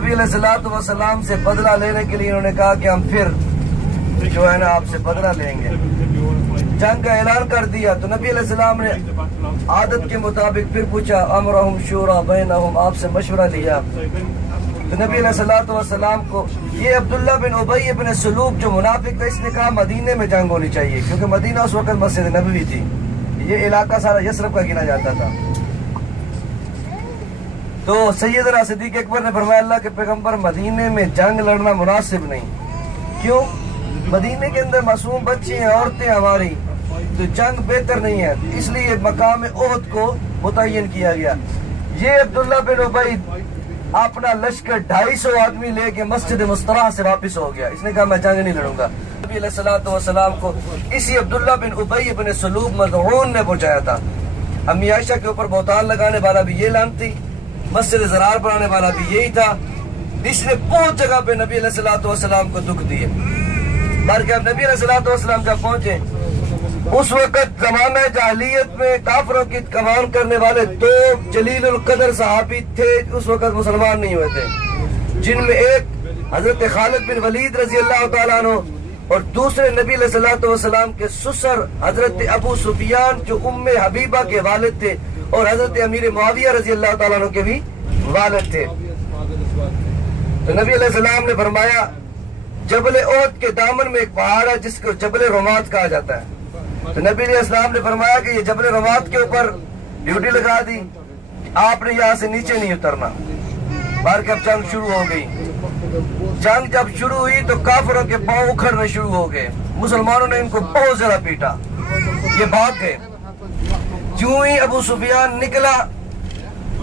نبی علیہ السلام سے بدلہ لینے کے لیے انہوں نے کہا کہ ہم پھر جو ہے نا آپ سے بدلہ لیں گے، جنگ کا اعلان کر دیا۔ تو نبی علیہ السلام نے عادت کے مطابق پھر پوچھا، امرہم شورا بینہم، آپ سے مشورہ لیا۔ تو نبی علیہ السلام کو یہ عبداللہ بن ابی بن سلول جو منافق تھا، اس نے کہا مدینے میں جنگ ہونی چاہیے، کیونکہ مدینہ اس وقت مسجد نبوی تھی، یہ علاقہ سارا یثرب کا گنا جاتا تھا۔ تو سیدنا صدیق اکبر نے فرمایا، اللہ کے پیغمبر مدینے میں جنگ لڑنا مناسب نہیں، کیوں؟ مدینے کے اندر معصوم بچے ہیں، عورتیں ہماری، تو جنگ بہتر نہیں ہے، اس لیے مقام احد کو متعین کیا گیا۔ یہ عبداللہ بن ابی اپنا لشکر 250 آدمی لے کے مسجد مستراح سے واپس ہو گیا، اس نے کہا میں جنگ نہیں لڑوں گا۔ نبی علیہ السلام کو اسی عبداللہ بن ابی بن سلول مذعون نے پہنچایا تھا۔ امی عائشہ کے اوپر بہتان لگانے والا بھی یہ لعنتی، مسجد زرار بنانے والا بھی یہی تھا، جس نے بہت جگہ پہ نبی علیہ السلام کو دکھ دیے۔ بلکہ اب نبی علیہ السلام جب پہنچے، اس وقت زمانہ جاہلیت میں کافروں کی کمان کرنے والے 2 جلیل القدر صحابی تھے، اس وقت مسلمان نہیں ہوئے تھے، جن میں ایک حضرت خالد بن ولید رضی اللہ تعالیٰ عنہ اور دوسرے نبی علیہ السلام کے سسر حضرت ابو سفیان جو ام حبیبہ کے والد تھے، اور حضرت امیر معاویہ رضی اللہ تعالیٰ عنہ کے بھی والد تھے۔ تو نبی علیہ السلام نے فرمایا، جبل احد کے دامن میں ایک پہاڑ ہے جس کو جبل رمات کہا جاتا ہے۔ تو نبی علیہ السلام نے فرمایا کہ یہ جبل رمات کے اوپر ڈیوٹی لگا دی، آپ نے یہاں سے نیچے نہیں اترنا۔ بار اب جنگ شروع ہو گئی۔ جنگ جب شروع ہوئی تو کافروں کے پاؤں اکھڑنے شروع ہو گئے، مسلمانوں نے ان کو بہت زیادہ پیٹا، یہ بھاگ گئے۔ جو ہی ابو سفیان نکلا،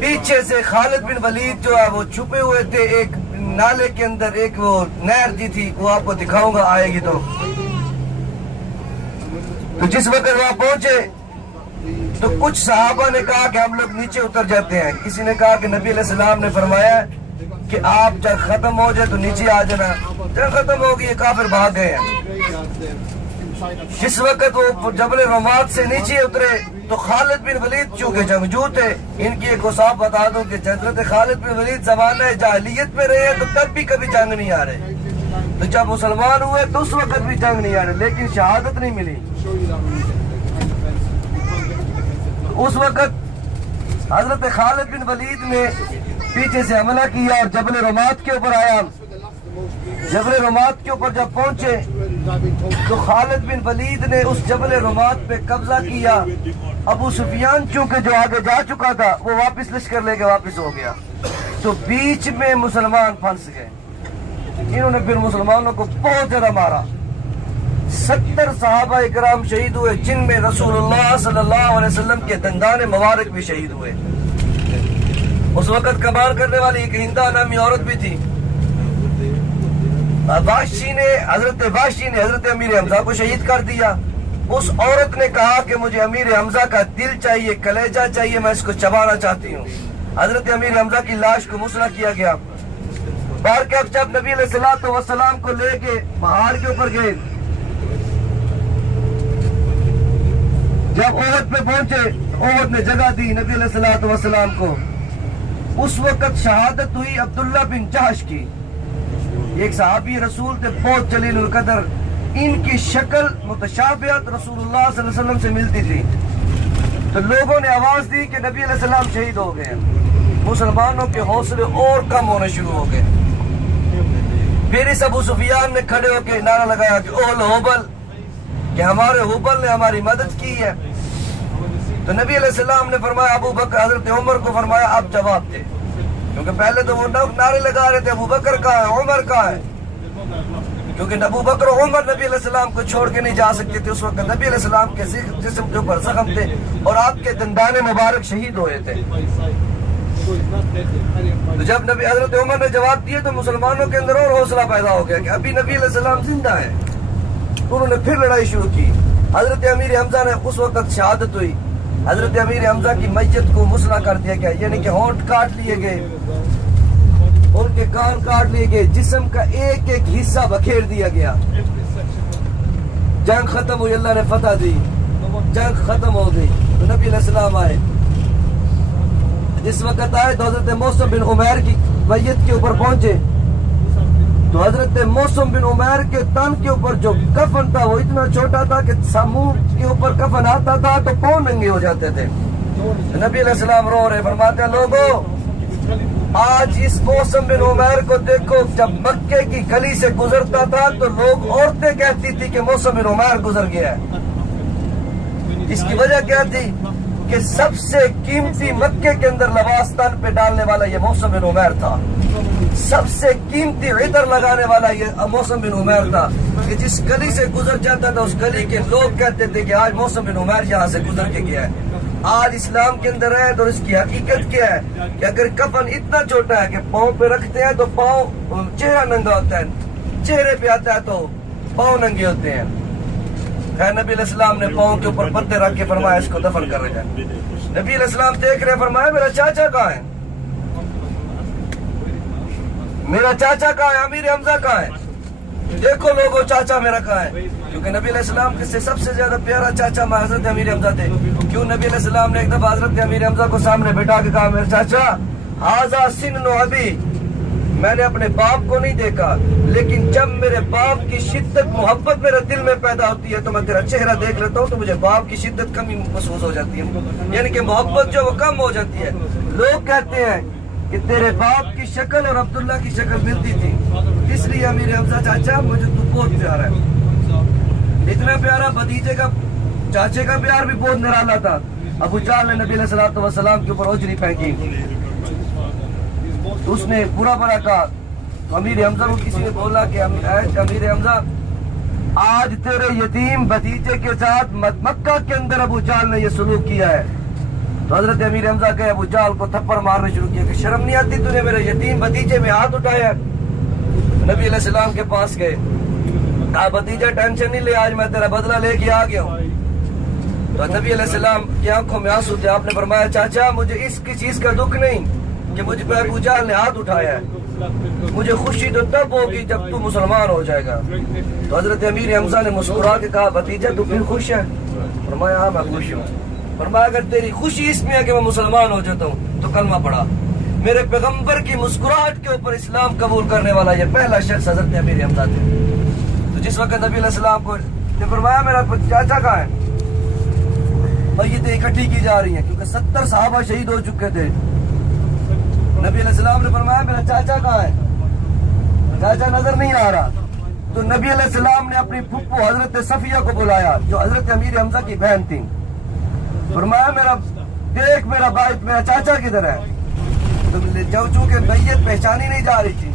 پیچھے سے خالد بن ولید جو ہے وہ چھپے ہوئے تھے ایک نالے کے اندر، ایک وہ نہر جی تھی، وہ آپ کو دکھاؤں گا آئے گی تو جس وقت وہاں پہنچے تو کچھ صحابہ نے کہا کہ ہم لوگ نیچے اتر جاتے ہیں، کسی نے کہا کہ نبی علیہ السلام نے فرمایا کہ آپ جب ختم ہو جائے تو نیچے آ جانا۔ جب ختم ہوگی یہ کافر بھاگ گئے ہیں۔ جس وقت وہ جبل رمات سے نیچے اترے تو خالد بن ولید چونکہ جنگجو تھے، ان کی ایک وصاف بتا دوں کہ حضرت خالد بن ولید زمانہ جاہلیت میں رہے تو تب بھی کبھی جنگ نہیں آ رہے، تو جب مسلمان ہوئے تو اس وقت بھی جنگ نہیں آ رہے، لیکن شہادت نہیں ملی۔ اس وقت حضرت خالد بن ولید نے پیچھے سے حملہ کیا اور جبل رمات کے اوپر آیا۔ جبل رمات کے اوپر جب پہنچے تو خالد بن ولید نے اس جبل رمات پہ قبضہ کیا۔ ابو سفیان چونکہ جو آگے جا چکا تھا وہ واپس لشکر لے کے واپس ہو گیا، تو بیچ میں مسلمان پھنس گئے۔ انہوں نے پھر مسلمانوں کو بہت زیادہ مارا۔ 70 صحابہ اکرام شہید ہوئے، جن میں رسول اللہ صلی اللہ علیہ وسلم کے دندان مبارک بھی شہید ہوئے۔ اس وقت کمال کرنے والی ایک ہندا نامی عورت بھی تھی۔ وحشی نے حضرت امیر حمزہ کو شہید کر دیا۔ اس عورت نے کہا کہ مجھے امیر حمزہ کا دل چاہیے، کلیجہ چاہیے، میں اس کو چبانا چاہتی ہوں۔ حضرت امیر حمزہ کی لاش کو مسلح کیا گیا۔ بارکب جب نبی علیہ السلام کو لے کے پہاڑ کے اوپر گئے، جب احد پہ پہنچے، احد نے جگہ دی نبی علیہ السلام کو۔ اس وقت شہادت ہوئی عبداللہ بن جہش کی، ایک صحابی رسول تھے بہت جلیل القدر، ان کی شکل متشابہت رسول اللہ صلی اللہ علیہ وسلم سے ملتی تھی۔ تو لوگوں نے آواز دی کہ نبی علیہ السلام شہید ہو گئے۔ مسلمانوں کے حوصلے اور کم ہونے شروع ہو گئے۔ پھر اس ابو سفیان نے کھڑے ہو کے نعرہ لگایا کہ اول حبل، کہ ہمارے حبل نے ہماری مدد کی ہے۔ تو نبی علیہ السلام نے فرمایا، ابو بکر حضرت عمر کو فرمایا آپ جواب دے، کیونکہ پہلے تو وہ نعرے لگا رہے تھے ابو بکر کہاں ہے، عمر کہاں ہے، کیونکہ ابو بکر و عمر نبی علیہ السلام کو چھوڑ کے نہیں جا سکتے تھے۔ اس وقت نبی علیہ السلام کے جسم کے اوپر زخم تھے اور آپ کے دندان مبارک شہید ہوئے تھے۔ تو جب نبی حضرت عمر نے جواب دیے تو مسلمانوں کے اندر اور حوصلہ پیدا ہو گیا کہ ابھی نبی علیہ السلام زندہ ہے۔ انہوں نے پھر لڑائی شروع کی۔ حضرت امیر حمزہ نے اس وقت شہادت ہوئی۔ حضرت امیر حمزہ کی میت کو مسلح کر دیا گیا، یعنی کہ ہونٹ کاٹ لیے گئے، ان کے کان کاٹ لیے گئے، جسم کا ایک ایک حصہ بکھیر دیا گیا۔ جنگ ختم ہوئی، اللہ نے فتح دی، جنگ ختم ہو گئی۔ تو نبی علیہ السلام آئے، جس وقت آئے تو حضرت موسم بن عمیر کی میت کے اوپر پہنچے تو حضرت موسم بن عمیر کے تن کے اوپر جو کفن تھا وہ اتنا چھوٹا تھا کہ ساموں کے اوپر کفن آتا تھا تو پاؤں ننگے ہو جاتے تھے. نبی علیہ السلام رو رہے، فرماتے ہیں لوگوں آج اس موسم بن عمیر کو دیکھو، جب مکے کی گلی سے گزرتا تھا تو لوگ عورتیں کہتی تھی کہ موسم بن عمیر گزر گیا ہے. اس کی وجہ کیا تھی کہ سب سے قیمتی مکے کے اندر لباس تن پہ ڈالنے والا یہ موسم بن عمیر تھا، سب سے قیمتی عطر لگانے والا یہ موسم بن عمیر تھا کہ جس گلی سے گزر جاتا تھا اس گلی کے لوگ کہتے تھے کہ آج موسم بن عمیر یہاں سے گزر کے گیا ہے. آج اسلام کے اندر ہے تو اس کی حقیقت کیا ہے کہ اگر کفن اتنا چھوٹا ہے کہ پاؤں پہ رکھتے ہیں تو پاؤں چہرہ ننگا ہوتا ہے، چہرے پہ آتا ہے تو پاؤں ننگے ہوتے ہیں. خیر نبی علیہ السلام نے پاؤں کے اوپر پتے رکھ کے فرمایا اس کو دفن کر رہے ہیں. نبی علیہ السلام دیکھ رہے، فرمایا میرا چاچا کہاں ہے، میرا چاچا کہاں ہے، امیر حمزہ کہاں ہے، دیکھو لوگوں چاچا میرا کہاں ہے. کیونکہ نبی علیہ السلام کے سے سب سے زیادہ پیارا چاچا حضرت امیر حمزہ تھے. کیوں نبی علیہ السلام نے ایک دفعہ حضرت امیر حمزہ کو سامنے بٹھا کے کہا، میرا چاچا ہاذا سن ابی، میں نے اپنے باپ کو نہیں دیکھا لیکن جب میرے باپ کی شدت محبت میرے دل میں پیدا ہوتی ہے تو میں تیرا چہرہ دیکھ لیتا ہوں تو مجھے باپ کی شدت کمی محسوس ہو جاتی ہے، یعنی کہ محبت جو وہ کم ہو جاتی ہے. لوگ کہتے ہیں کہ تیرے باپ کی شکل اور عبداللہ کی شکل ملتی تھی، اس لیے امیر حمزہ چاچا مجھے تو بہت پیارا ہے. اتنا پیارا بھتیجے کا چاچے کا پیار بھی بہت نرالا تھا. ابو جہل نے نبی علیہ السلام کے اوپر اوجری پھینکی، اس نے برا کہا. امیر حمزہ کو کسی نے بولا کہ امیر حمزہ آج تیرے یتیم بھتیجے کے ساتھ مکہ کے اندر ابو جہل نے یہ سلوک کیا ہے. تو حضرت امیر حمزہ کہ ابو جہل کو تھپڑ مارنے شروع کیا کہ شرم نہیں آتی تو نے میرے یتیم بھتیجے میں ہاتھ اٹھایا. نبی علیہ السلام کے پاس گئے، کہا بھتیجا ٹینشن نہیں لے، آج میں تیرا بدلہ لے کے آ گیا ہوں. تو نبی علیہ السلام کی آنکھوں میں آنسو تھے. آپ نے فرمایا چاچا مجھے اس کی چیز کا دکھ نہیں کہ مجھ پہ ابو جہل نے ہاتھ اٹھایا ہے، مجھے خوشی تو تب ہوگی جب تو مسلمان ہو جائے گا. تو حضرت امیر حمزہ نے مسکرا کے کہا بھتیجا تو پھر خوش ہے؟ فرمایا ہاں میں خوش ہوں. فرمایا اگر تیری خوشی اس میں ہے کہ میں مسلمان ہو جاتا ہوں تو کلمہ پڑھا. میرے پیغمبر کی مسکراہٹ کے اوپر اسلام قبول کرنے والا یہ پہلا شخص حضرت امیر حمزہ تھے. تو جس وقت نبی علیہ السلام کو نے فرمایا میرا چاچا کہاں ہے، میتیں اکٹھی کی جا رہی ہیں کیونکہ 70 صحابہ شہید ہو چکے تھے. نبی علیہ السلام نے فرمایا میرا چاچا کہاں ہے، چاچا نظر نہیں آ رہا. تو نبی علیہ السلام نے اپنی پھپھو حضرت صفیہ کو بلایا جو حضرت امیر حمزہ کی بہن تھی. فرمایا میرا دیکھ میرا بھائی میرا چاچا کدھر ہے. تو چونکہ میت پہچانی نہیں جا رہی تھی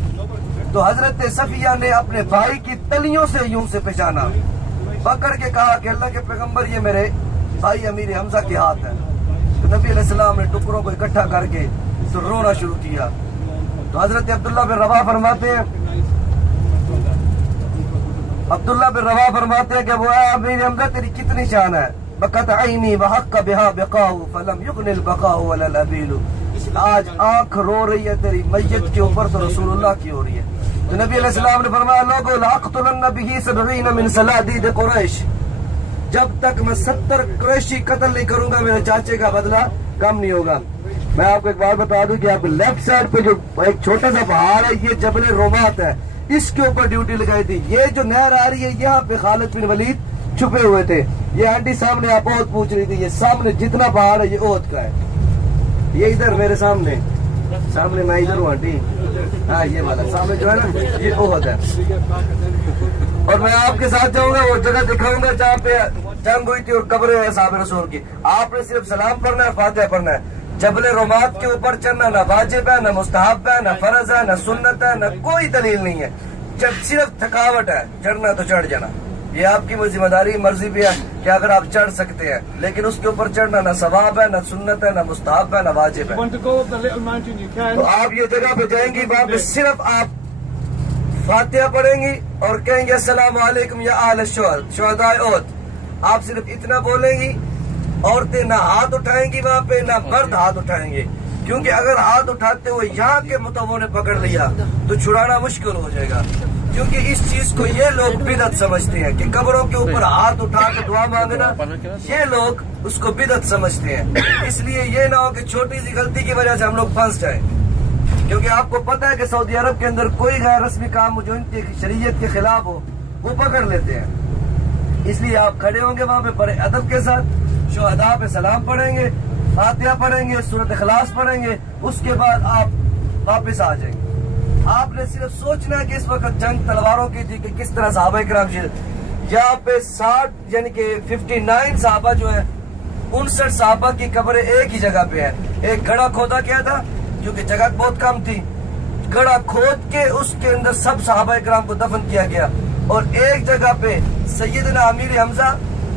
تو حضرت صفیہ نے اپنے بھائی کی تلیوں سے یوں سے پہچانا، پکڑ کے کہا کہ اللہ کے پیغمبر یہ میرے بھائی امیر حمزہ کے ہاتھ ہے. تو نبی علیہ السلام نے ٹکڑوں کو اکٹھا کر کے تو رونا شروع کیا. تو حضرت عبداللہ بن رواح فرماتے ہیں کہ وہ امیر حمزہ تیری کتنی شان ہے. بکت عینی وحق بہا بقاء فلم یغن البقاء ولا الابیل. آج آنکھ رو رہی ہے تیری میت کے اوپر تو رسول اللہ کی ہو رہی ہے. تو نبی علیہ السلام نے فرمایا لوگو لاقتلن بہ 70 من صنادید قریش، جب تک میں 70 قریشی قتل نہیں کروں گا میرے چاچے کا بدلہ کم نہیں ہوگا. میں آپ کو ایک بات بتا دوں کہ آپ لیفٹ سائڈ پہ جو ایک چھوٹا سا پہاڑ ہے یہ جبل رومات ہے، اس کے اوپر ڈیوٹی لگائی تھی. یہ جو نہر آ رہی ہے یہاں پہ خالد بن ولید چھپے ہوئے تھے. یہ آنٹی سامنے آپ احد پوچھ رہی تھی، یہ سامنے جتنا پہاڑ ہے یہ احد کا ہے. یہ ادھر میرے سامنے میں ادھر ہوں آنٹی، ہاں یہ والا سامنے جو ہے نا یہ احد ہے. اور میں آپ کے ساتھ جاؤں گا وہ جگہ دکھاؤں گا جہاں پہ جنگ ہوئی تھی اور قبریں ہیں صحابہ رسول کی. آپ نے صرف سلام پڑھنا ہے، فاتحہ پڑھنا ہے. جبل رومات کے اوپر چڑھنا نہ واجب ہے، نہ مستحب ہے، نہ فرض ہے، نہ سنت ہے، نہ کوئی دلیل نہیں ہے. جب صرف تھکاوٹ ہے، چڑھنا تو چڑھ جانا. یہ آپ کی ذمہ داری مرضی بھی ہے کہ اگر آپ چڑھ سکتے ہیں، لیکن اس کے اوپر چڑھنا نہ ثواب ہے، نہ سنت ہے، نہ مستحب ہے، نہ واجب ہے. تو آپ یہ جگہ پہ جائیں گی وہاں پہ صرف آپ فاتحہ پڑھیں گی اور کہیں گے السلام علیکم یا اہل شہداء احد. آپ صرف اتنا بولیں گی. عورتیں نہ ہاتھ اٹھائیں گی وہاں پہ، نہ مرد ہاتھ اٹھائیں گے، کیونکہ اگر ہاتھ اٹھاتے ہوئے یہاں کے متووں نے پکڑ لیا تو چھڑانا مشکل ہو جائے گا. کیونکہ اس چیز کو یہ لوگ بدعت سمجھتے ہیں کہ قبروں کے اوپر ہاتھ اٹھا کے دعا مانگنا، یہ لوگ اس کو بدعت سمجھتے ہیں۔ اس لیے یہ نہ ہو کہ چھوٹی سی غلطی کی وجہ سے ہم لوگ پھنس جائیں، کیونکہ آپ کو پتہ ہے کہ سعودی عرب کے اندر کوئی غیر رسمی کام جو ان کی شریعت کے خلاف ہو وہ پکڑ لیتے ہیں۔ اس لیے آپ کھڑے ہوں گے وہاں پہ بڑے ادب کے ساتھ، شہداء پہ سلام پڑھیں گے، فاتحہ پڑھیں گے، سورۃ اخلاص پڑھیں گے، اس کے بعد آپ واپس آ جائیں گے۔ آپ نے صرف سوچنا ہے کہ اس وقت جنگ تلواروں کی تھی کہ کس طرح صحابہ کرام یہاں پہ 60 یعنی کہ 59 صحابہ جو ہے 59 صحابہ کی قبریں ایک ہی جگہ پہ ہیں۔ ایک گڑھا کھودا کیا تھا کیونکہ جگہ بہت کم تھی، گڑھا کھود کے اس کے اندر سب صحابہ کرام کو دفن کیا گیا، اور ایک جگہ پہ سیدنا امیر حمزہ،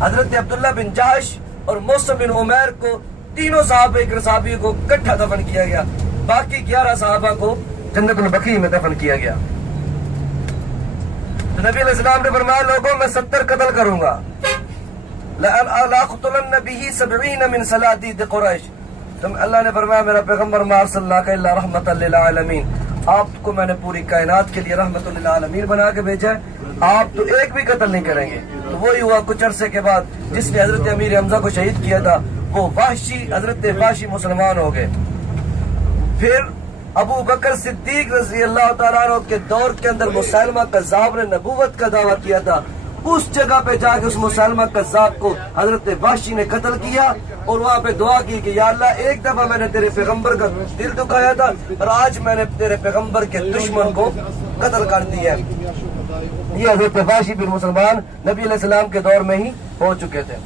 حضرت عبداللہ بن جہش اور موسم بن عمیر کو، تینوں صحابیوں کو اکٹھا دفن کیا گیا۔ باقی 11 صحابہ کو جنت البقیع میں دفن کیا گیا۔ تو نبی علیہ السلام نے فرمایا لوگوں میں 70 قتل کروں گا، لَأَقْتُلَنَّ بِهِ 70 من صَلَادِيدِ قُرَيْشٍ۔ اللہ نے فرمایا میرا پیغمبر ما ارسلناک الا رحمۃ للعالمین، آپ کو میں نے پوری کائنات کے لیے رحمت للعالمین بنا کے بھیجا ہے، آپ تو ایک بھی قتل نہیں کریں گے۔ تو وہی ہوا کچھ عرصے کے بعد جس نے حضرت امیر حمزہ کو شہید کیا تھا وہ حضرت وحشی مسلمان ہو گئے۔ پھر ابو بکر صدیق رضی اللہ تعالیٰ عنہ کے دور کے اندر مسیلمہ کذاب نے نبوت کا دعویٰ کیا تھا، اس جگہ پہ جا کے اس مسیلمہ کذاب کو حضرت وحشی نے قتل کیا، اور وہاں پہ دعا کی کہ یا اللہ ایک دفعہ میں نے تیرے پیغمبر کا دل دکھایا تھا اور آج میں نے تیرے پیغمبر کے دشمن کو قتل کر دیا ہے۔ یہ حضرت وحشی بن مسلمان نبی علیہ السلام کے دور میں ہی ہو چکے تھے۔